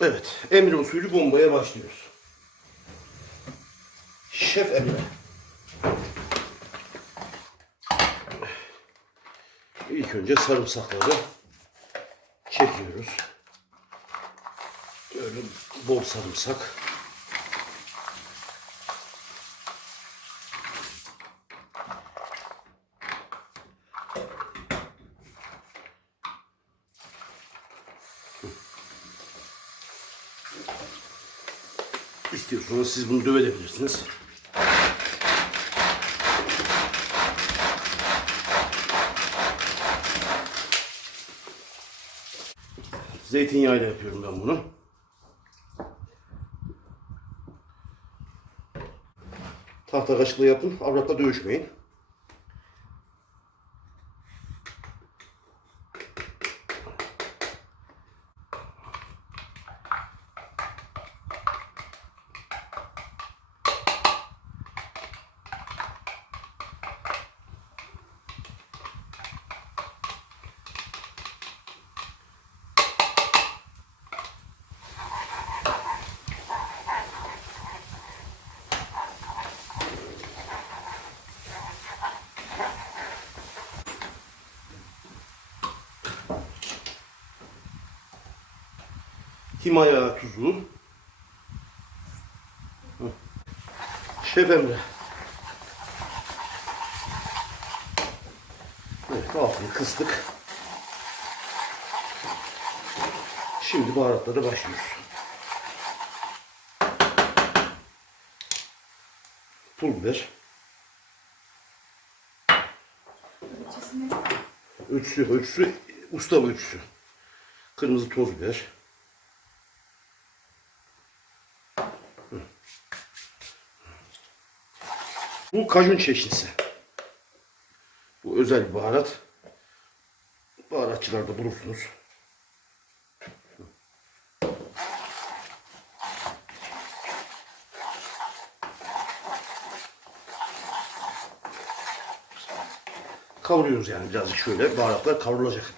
Evet, Emre usulü bombaya başlıyoruz. Şef Emre. İlk önce sarımsakları çekiyoruz. Böyle bol sarımsak. İstiyorsanız siz bunu dövebilirsiniz. Zeytinyağıyla yapıyorum ben bunu. Tahta kaşıkla yapın, avratla dövüşmeyin. Himaya tuzu. Şef Emre. Evet altını kıstık. Şimdi baharatlara başlıyoruz. Pul biber. Ölçüsü, ölçüsü, usta ölçüsü. Kırmızı toz biber. Kajun çeşnisi. Bu özel bir baharat. Baharatçılarda bulursunuz. Kavuruyoruz yani birazcık şöyle. Baharatlar kavrulacak.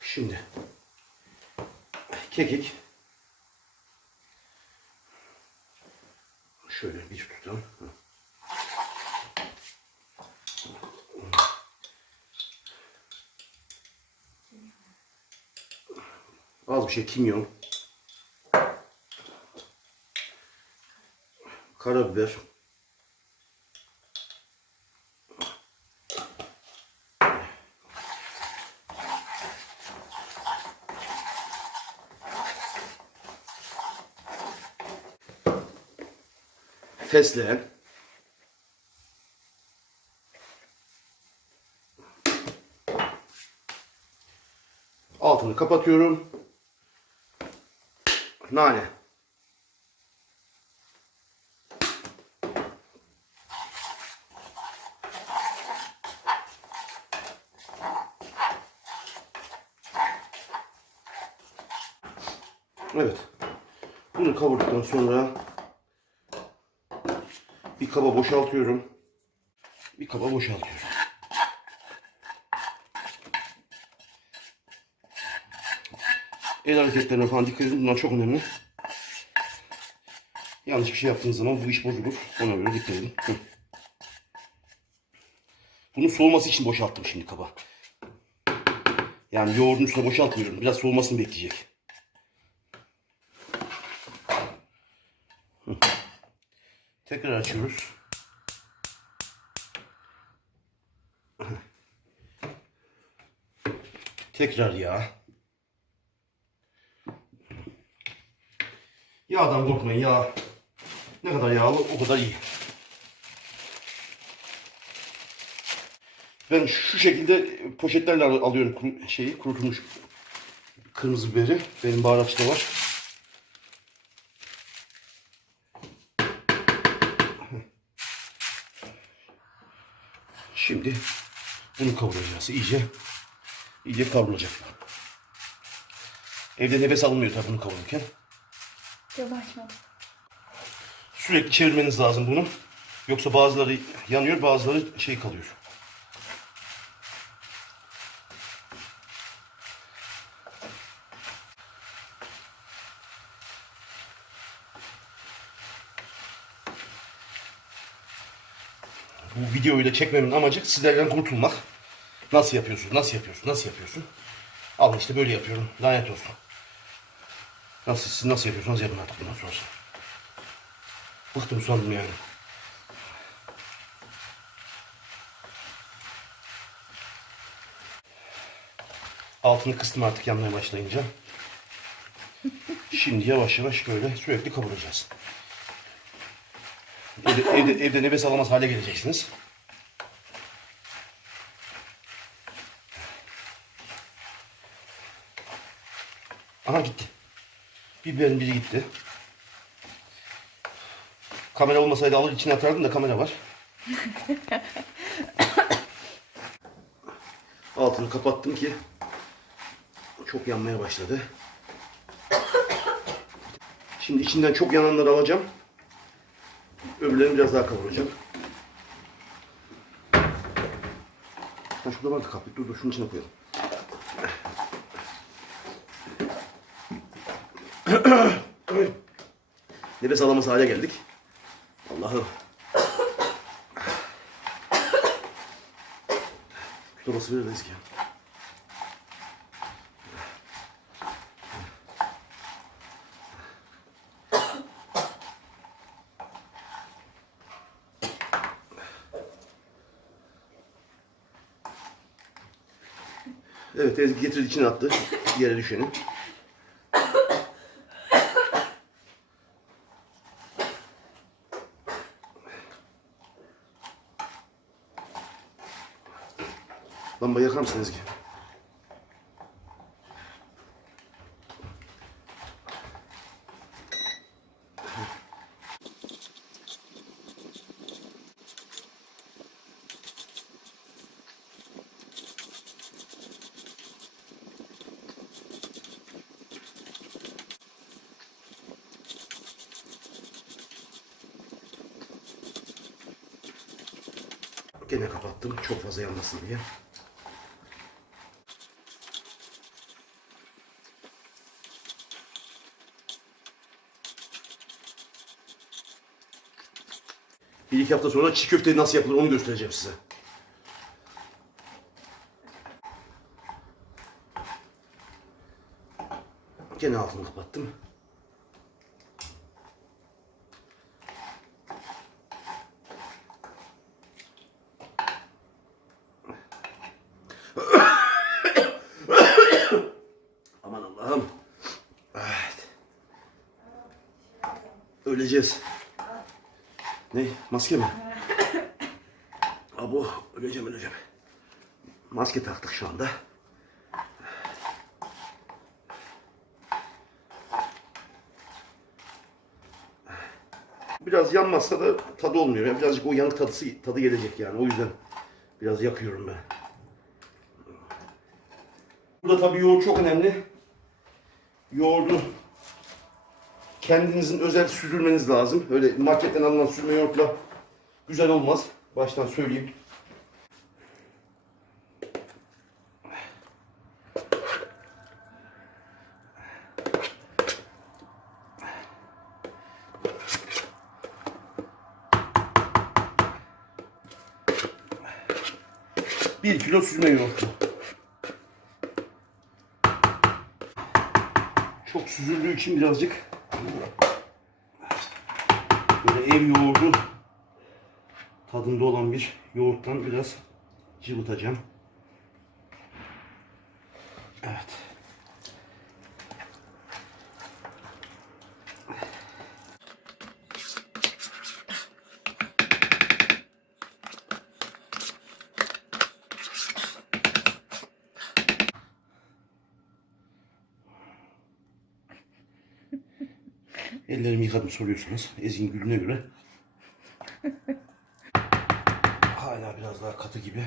Şimdi kekik şöyle bir tutalım. Az bir şey kimyon. Karabiber. Fesleğen. Altını kapatıyorum. Nane. Evet. Bunu kavurduktan sonra bir kaba boşaltıyorum. Bir kaba boşaltıyorum. El hareketlerine falan dikkat edin. Bunlar çok önemli. Yanlış bir şey yaptığınız zaman bu iş bozulur. Ona göre dikkat edin. Hı. Bunu soğuması için boşalttım şimdi kaba. Yani yoğurdun üstüne boşaltmıyorum. Biraz soğumasını bekleyecek. Hı. Tekrar açıyoruz. Tekrar yağ. Yağdan korkmayın yağ. Ne kadar yağlı o kadar iyi. Ben şu şekilde poşetlerle al- alıyorum şeyi kurutulmuş kırmızı biberi. Benim baharatçıda var. Şimdi bunu kavuracağız. İyice iyice kavrulacak. Evde nefes alınmıyor tabii bunu kavururken. Camı açmadım. Sürekli çevirmeniz lazım bunu. Yoksa bazıları yanıyor, bazıları şey kalıyor. Bu videoyu da çekmemin amacı sizlerden kurtulmak. Nasıl yapıyorsun, nasıl yapıyorsun, nasıl yapıyorsun? Al işte böyle yapıyorum. Lanet olsun. Nasıl, siz nasıl yapıyorsunuz yapın artık bundan sonrası. Bıktım usandım yani. Altını kıstım artık yanmaya başlayınca. Şimdi yavaş yavaş böyle sürekli kavuracağız. Evde, evde, evde nefes alamaz hale geleceksiniz. Aha gitti. Biberin biri gitti. Kamera olmasaydı alır içine atardım da kamera var. Altını kapattım ki çok yanmaya başladı. Şimdi içinden çok yananları alacağım. Öbürlerini biraz daha kavuracağım. Ha şurada vardı kapı. Dur dur şunun içine koyalım. Nefes alamaz hale geldik. Allah'ım. Şurada nasıl veremeyiz ki? Evet Ezgi getirdi içine attı. Yere düşeni. Lambayı yakar mısın Ezgi? Gene kapattım çok fazla yanmasın diye. Bir iki hafta sonra çiğ köfte nasıl yapılır onu göstereceğim size. Gene altını kapattım. Aman Allah'ım. Evet. Öleceğiz. Ne? Maske mi? Abo öleceğim öleceğim. Maske taktık şu anda. Biraz yanmazsa da tadı olmuyor. Yani birazcık o yanık tadısı, tadı gelecek yani. O yüzden biraz yakıyorum ben. Burada tabii yoğurt çok önemli. Yoğurdu kendinizin özel süzülmeniz lazım. Öyle marketten alınan sürme yoğurtla güzel olmaz. Baştan söyleyeyim. Bir kilo süzme yoğurt. Çok süzüldüğü için birazcık böyle ev yoğurdu tadında olan bir yoğurttan biraz cıvıtacağım. Evet. Ellerimi yıkadım soruyorsunuz. Ezgin gülüne göre. Hala biraz daha katı gibi.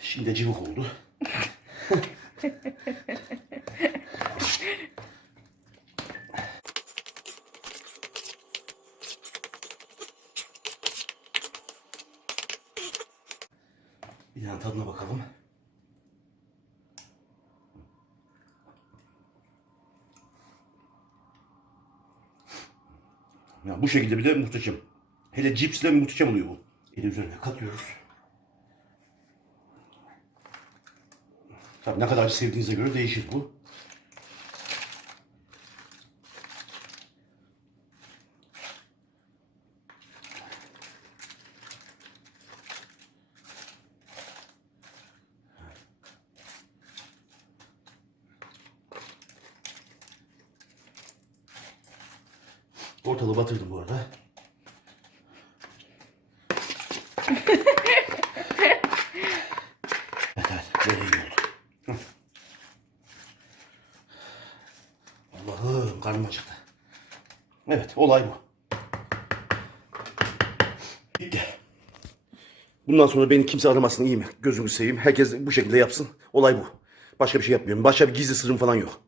Şimdi cıvık oldu. Ya bu şekilde bir de muhteşem. Hele cipsle muhteşem oluyor bu. De üzerine katıyoruz. Tabii ne kadar sevdiğinize göre değişir bu. Ortalığı batırdım bu arada. evet evet böyle iyi oldu. Hı. Allah'ım karnım acıktı. Evet olay bu. Bundan sonra beni kimse aramasın iyi mi? Gözünü seveyim. Herkes bu şekilde yapsın. Olay bu. Başka bir şey yapmıyorum. Başka bir gizli sırrım falan yok.